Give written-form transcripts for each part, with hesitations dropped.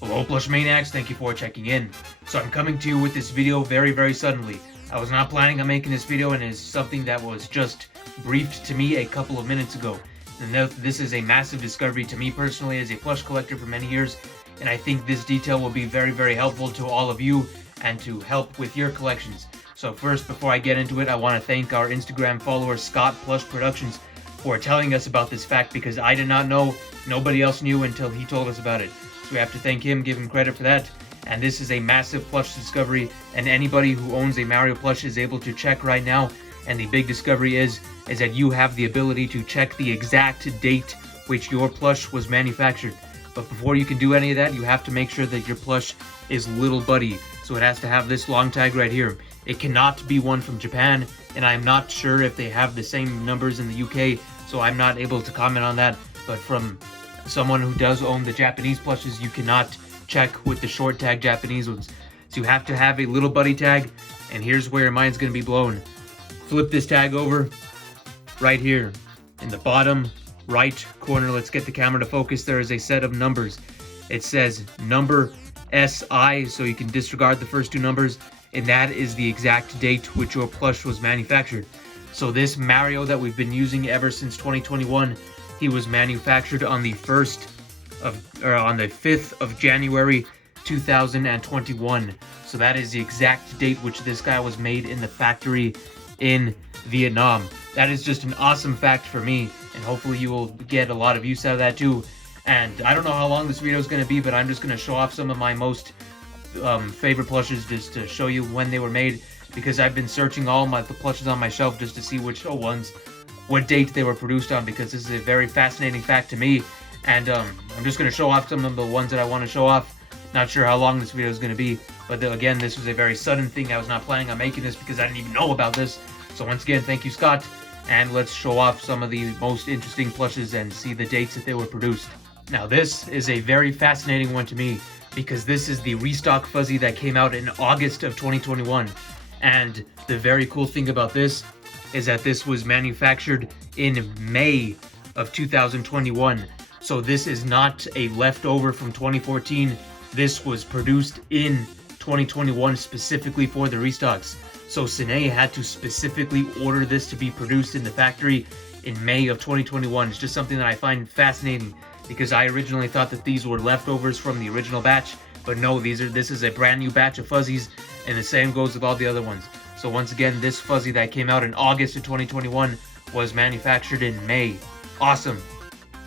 Hello Plush Maniacs, thank you for checking in. So I'm coming to you with this video very suddenly. I was not planning on making this video, and it is something that was just briefed to me a couple of minutes ago. And this is a massive discovery to me personally as a plush collector for many years, and I think this detail will be very helpful to all of you and to help with your collections. So first, before I get into it, I want to thank our Instagram follower Scott Plush Productions for telling us about this fact, because I did not know, nobody else knew until he told us about it. So we have to thank him, give him credit for that. And this is a massive plush discovery, and anybody who owns a Mario plush is able to check right now. And the big discovery is that you have the ability to check the exact date which your plush was manufactured. But before you can do any of that, you have to make sure that your plush is Little Buddy. So it has to have this long tag right here. It cannot be one from Japan, and I'm not sure if they have the same numbers in the UK, so I'm not able to comment on that. But from someone who does own the Japanese plushes, you cannot check with the short tag Japanese ones. So you have to have a Little Buddy tag, and here's where your mind's gonna be blown. Flip this tag over, right here, in the bottom right corner. Let's get the camera to focus. There is a set of numbers. It says number SI, so you can disregard the first two numbers, and that is the exact date which your plush was manufactured. So this Mario that we've been using ever since 2021, he was manufactured on the 5th of January 2021. So that is the exact date which this guy was made in the factory in Vietnam. That is just an awesome fact for me, and hopefully you will get a lot of use out of that too. And I don't know how long this video is going to be, but I'm just going to show off some of my most favorite plushes just to show you when they were made, because I've been searching all the plushes on my shelf just to see what date they were produced on, because this is a very fascinating fact to me. And I'm just going to show off some of the ones that I want to show off. Not sure how long this video is going to be, but again, this was a very sudden thing. I was not planning on making this because I didn't even know about this. So once again, thank you, Scott, and let's show off some of the most interesting plushes and see the dates that they were produced. Now this is a very fascinating one to me, because this is the restock fuzzy that came out in August of 2021. And the very cool thing about this is that this was manufactured in May of 2021. So this is not a leftover from 2014. This was produced in 2021 specifically for the restocks. So Sine had to specifically order this to be produced in the factory in May of 2021. It's just something that I find fascinating, because I originally thought that these were leftovers from the original batch, but no, this is a brand new batch of fuzzies, and the same goes with all the other ones. So once again, this fuzzy that came out in August of 2021 was manufactured in May. Awesome.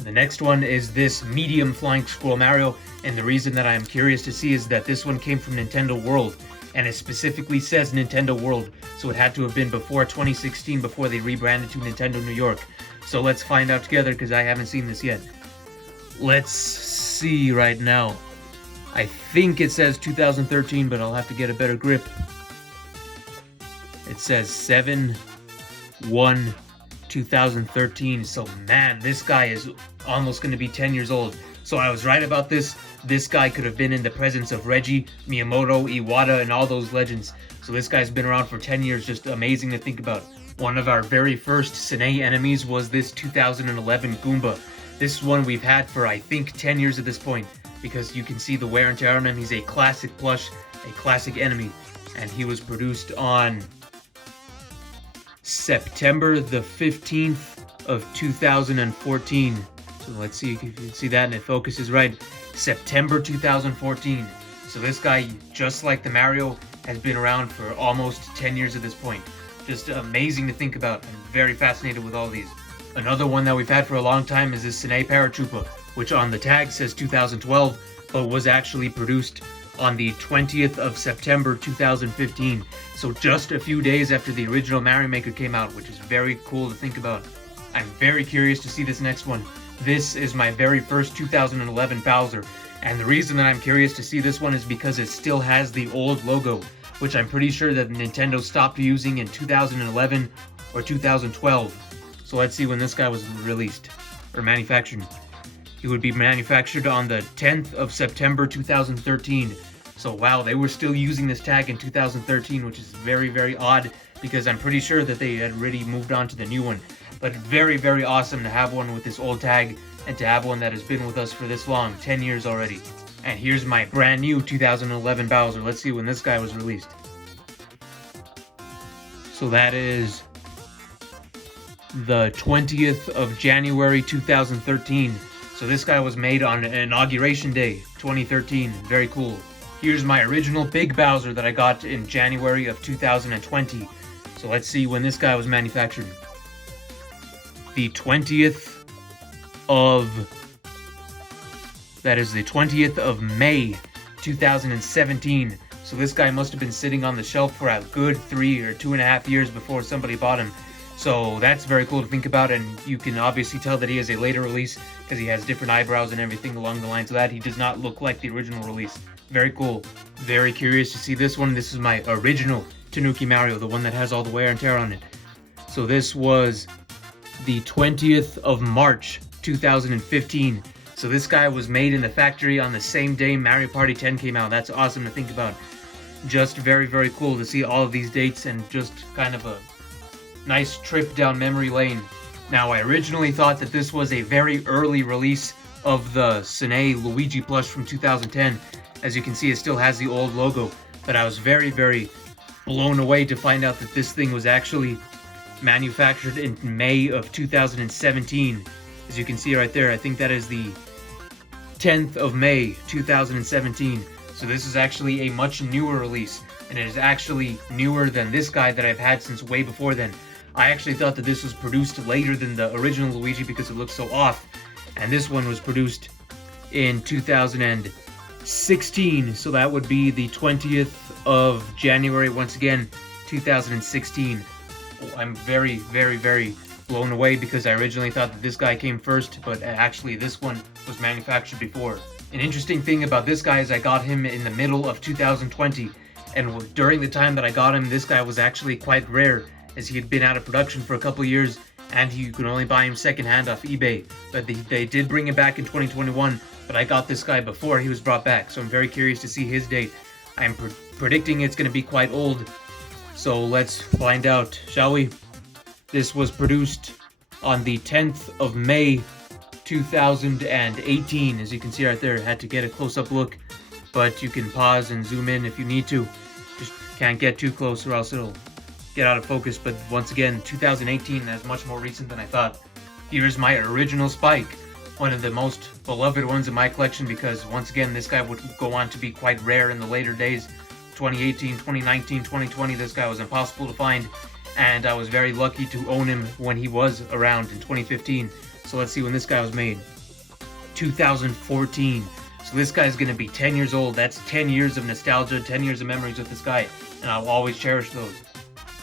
The next one is this medium Flying Squirrel Mario, and the reason that I am curious to see is that this one came from Nintendo World, and it specifically says Nintendo World, so it had to have been before 2016, before they rebranded to Nintendo New York. So let's find out together, because I haven't seen this yet. Let's see right now. I think it says 2013, but I'll have to get a better grip. It says 7/1/2013. So man, this guy is almost going to be 10 years old. So I was right about this. This guy could have been in the presence of Reggie, Miyamoto, Iwata, and all those legends. So this guy's been around for 10 years. Just amazing to think about. One of our very first Sine enemies was this 2011 Goomba. This one we've had for, I think, 10 years at this point, because you can see the wear and tear on him. He's a classic plush, a classic enemy, and he was produced on September the 15th of 2014. So let's see if you can see that, and it focuses right. September 2014. So this guy, just like the Mario, has been around for almost 10 years at this point. Just amazing to think about. I'm very fascinated with all these. Another one that we've had for a long time is this Sine Paratroopa, which on the tag says 2012, but was actually produced on the 20th of September 2015. So just a few days after the original Mario Maker came out, which is very cool to think about. I'm very curious to see this next one. This is my very first 2011 Bowser, and the reason that I'm curious to see this one is because it still has the old logo, which I'm pretty sure that Nintendo stopped using in 2011 or 2012. So let's see when this guy was released, or manufactured. He would be manufactured on the 10th of September 2013. So wow, they were still using this tag in 2013, which is very odd, because I'm pretty sure that they had already moved on to the new one. But very awesome to have one with this old tag, and to have one that has been with us for this long, 10 years already. And here's my brand new 2011 Bowser. Let's see when this guy was released. So that is the 20th of January 2013. So this guy was made on Inauguration Day 2013. Very cool. Here's my original Big Bowser that I got in January of 2020. So let's see when this guy was manufactured. The 20th of... That is the 20th of May 2017. So this guy must have been sitting on the shelf for a good 3 or 2.5 years before somebody bought him. So that's very cool to think about, and you can obviously tell that he is a later release because he has different eyebrows and everything along the lines of that. He does not look like the original release. Very cool. Very curious to see this one. This is my original Tanuki Mario, the one that has all the wear and tear on it. So this was the 20th of March 2015. So this guy was made in the factory on the same day Mario Party 10 came out. That's awesome to think about. Just very, very cool to see all of these dates and just kind of a nice trip down memory lane. Now, I originally thought that this was a very early release of the Sine Luigi plush from 2010. As you can see, it still has the old logo, but I was very, very blown away to find out that this thing was actually manufactured in May of 2017. As you can see right there, I think that is the 10th of May 2017. So this is actually a much newer release, and it is actually newer than this guy that I've had since way before then. I actually thought that this was produced later than the original Luigi because it looks so off, and this one was produced in 2016, so that would be the 20th of January, once again, 2016. I'm very, very, very blown away because I originally thought that this guy came first, but actually this one was manufactured before. An interesting thing about this guy is I got him in the middle of 2020, and during the time that I got him, this guy was actually quite rare, as he had been out of production for a couple years, and you could only buy him secondhand off eBay. But they did bring him back in 2021, but I got this guy before he was brought back, so I'm very curious to see his date. I'm predicting it's going to be quite old, so let's find out, shall we? This was produced on the 10th of May 2018, as you can see right there. Had to get a close-up look, but you can pause and zoom in if you need to. Just can't get too close or else it'll get out of focus. But once again, 2018, that's much more recent than I thought. Here's my original Spike, one of the most beloved ones in my collection, because once again, this guy would go on to be quite rare in the later days. 2018, 2019, 2020, this guy was impossible to find, and I was very lucky to own him when he was around in 2015. So let's see when this guy was made. 2014. So this guy's going to be 10 years old. That's 10 years of nostalgia, 10 years of memories with this guy, and I'll always cherish those.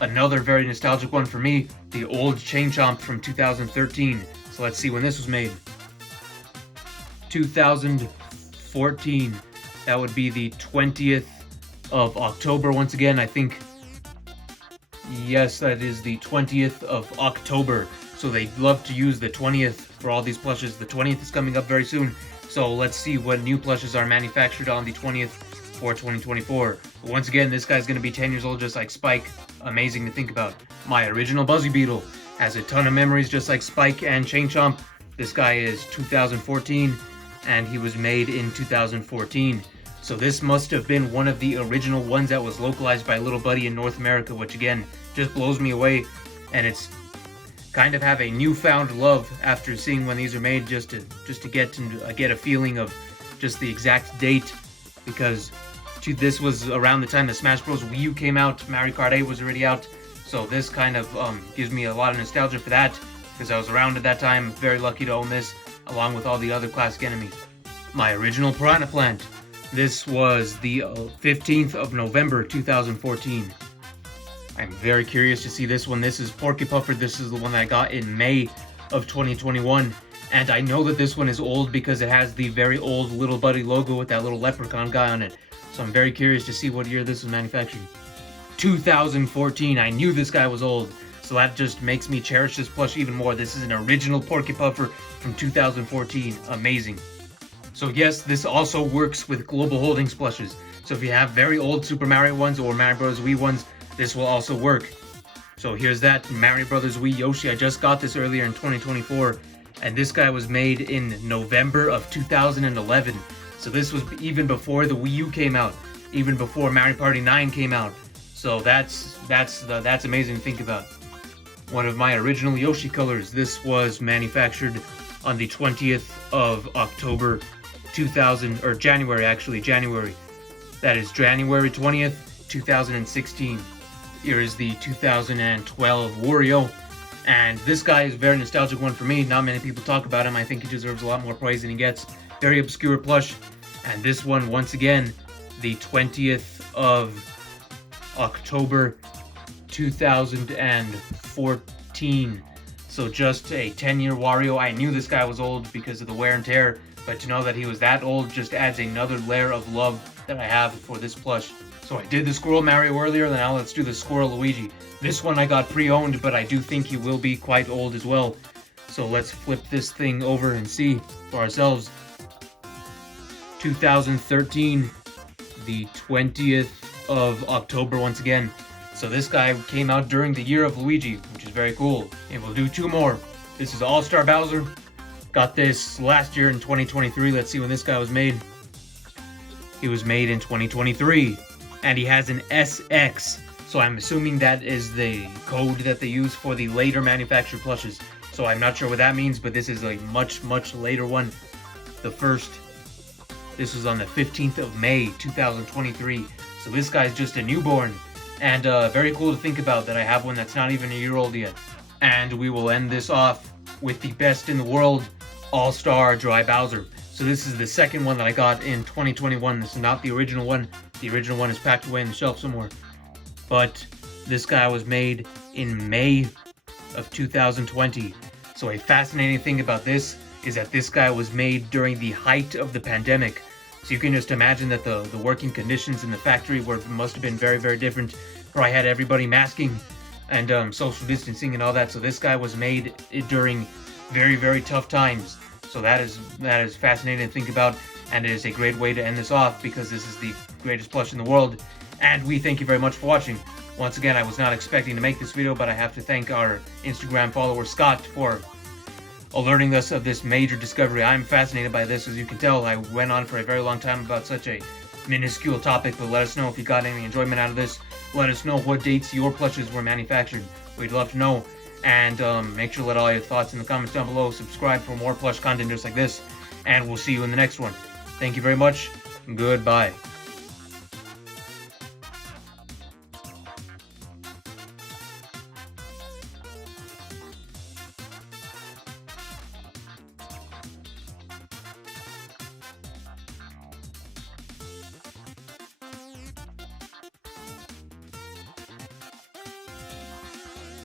Another very nostalgic one for me, the old Chain Chomp from 2013. So let's see when this was made. 2014. That would be the 20th of October. Once again, I think, yes, that is the 20th of October. So they love to use the 20th for all these plushes. The 20th is coming up very soon. So let's see what new plushes are manufactured on the 20th for 2024. But once again, this guy's going to be 10 years old just like Spike. Amazing to think about. My original Buzzy Beetle has a ton of memories just like Spike and Chain Chomp. This guy is 2014, and he was made in 2014. So this must have been one of the original ones that was localized by Little Buddy in North America, which again, just blows me away. And it's kind of have a newfound love after seeing when these are made, just to get a feeling of just the exact date, because this was around the time that Smash Bros. Wii U came out. Mario Kart 8 was already out, so this kind of gives me a lot of nostalgia for that, because I was around at that time. Very lucky to own this, along with all the other classic enemies. My original Piranha Plant. This was the 15th of November 2014. I'm very curious to see this one. This is Porky Puffer. This is the one that I got in May of 2021. And I know that this one is old because it has the very old Little Buddy logo with that little leprechaun guy on it. So I'm very curious to see what year this was manufactured. 2014. I knew this guy was old, so that just makes me cherish this plush even more. This is an original Porky Puffer from 2014. Amazing. So yes, this also works with Global Holdings plushes. So if you have very old Super Mario ones or Mario Bros. Wii ones, this will also work. So here's that Mario Bros. Wii Yoshi. I just got this earlier in 2024, and this guy was made in November of 2011. So this was even before the Wii U came out, even before Mario Party 9 came out. So that's amazing to think about. One of my original Yoshi colors. This was manufactured on the 20th of October 2000, or January actually, January. That is January 20th, 2016. Here is the 2012 Wario. And this guy is a very nostalgic one for me. Not many people talk about him. I think he deserves a lot more praise than he gets. Very obscure plush. And this one, once again, the 20th of October 2014. So just a 10-year Wario. I knew this guy was old because of the wear and tear, but to know that he was that old just adds another layer of love that I have for this plush. So I did the Squirrel Mario earlier, now let's do the Squirrel Luigi. This one I got pre-owned, but I do think he will be quite old as well. So let's flip this thing over and see for ourselves. 2013, the 20th of October once again. So this guy came out during the year of Luigi, which is very cool. And we'll do two more. This is All-Star Bowser. Got this last year in 2023. Let's see when this guy was made. He was made in 2023. And he has an SX. So I'm assuming that is the code that they use for the later manufactured plushes. So I'm not sure what that means, but this is a much, much later one. This was on the 15th of May, 2023. So this guy's just a newborn. And very cool to think about that I have one that's not even a year old yet. And we will end this off with the best in the world, All-Star Dry Bowser. So this is the second one that I got in 2021. This is not the original one. The original one is packed away in the shelf somewhere. But this guy was made in May of 2020. So a fascinating thing about this is that this guy was made during the height of the pandemic. So you can just imagine that the working conditions in the factory must have been very, very different. Probably had everybody masking and social distancing and all that. So this guy was made during very, very tough times. So that is fascinating to think about, and it is a great way to end this off because this is the greatest plush in the world. And we thank you very much for watching. Once again, I was not expecting to make this video, but I have to thank our Instagram follower Scott for alerting us of this major discovery. I'm fascinated by this. As you can tell, I went on for a very long time about such a minuscule topic, but let us know if you got any enjoyment out of this. Let us know what dates your plushes were manufactured. We'd love to know. And make sure to let all your thoughts in the comments down below. Subscribe for more plush content just like this. And we'll see you in the next one. Thank you very much. Goodbye.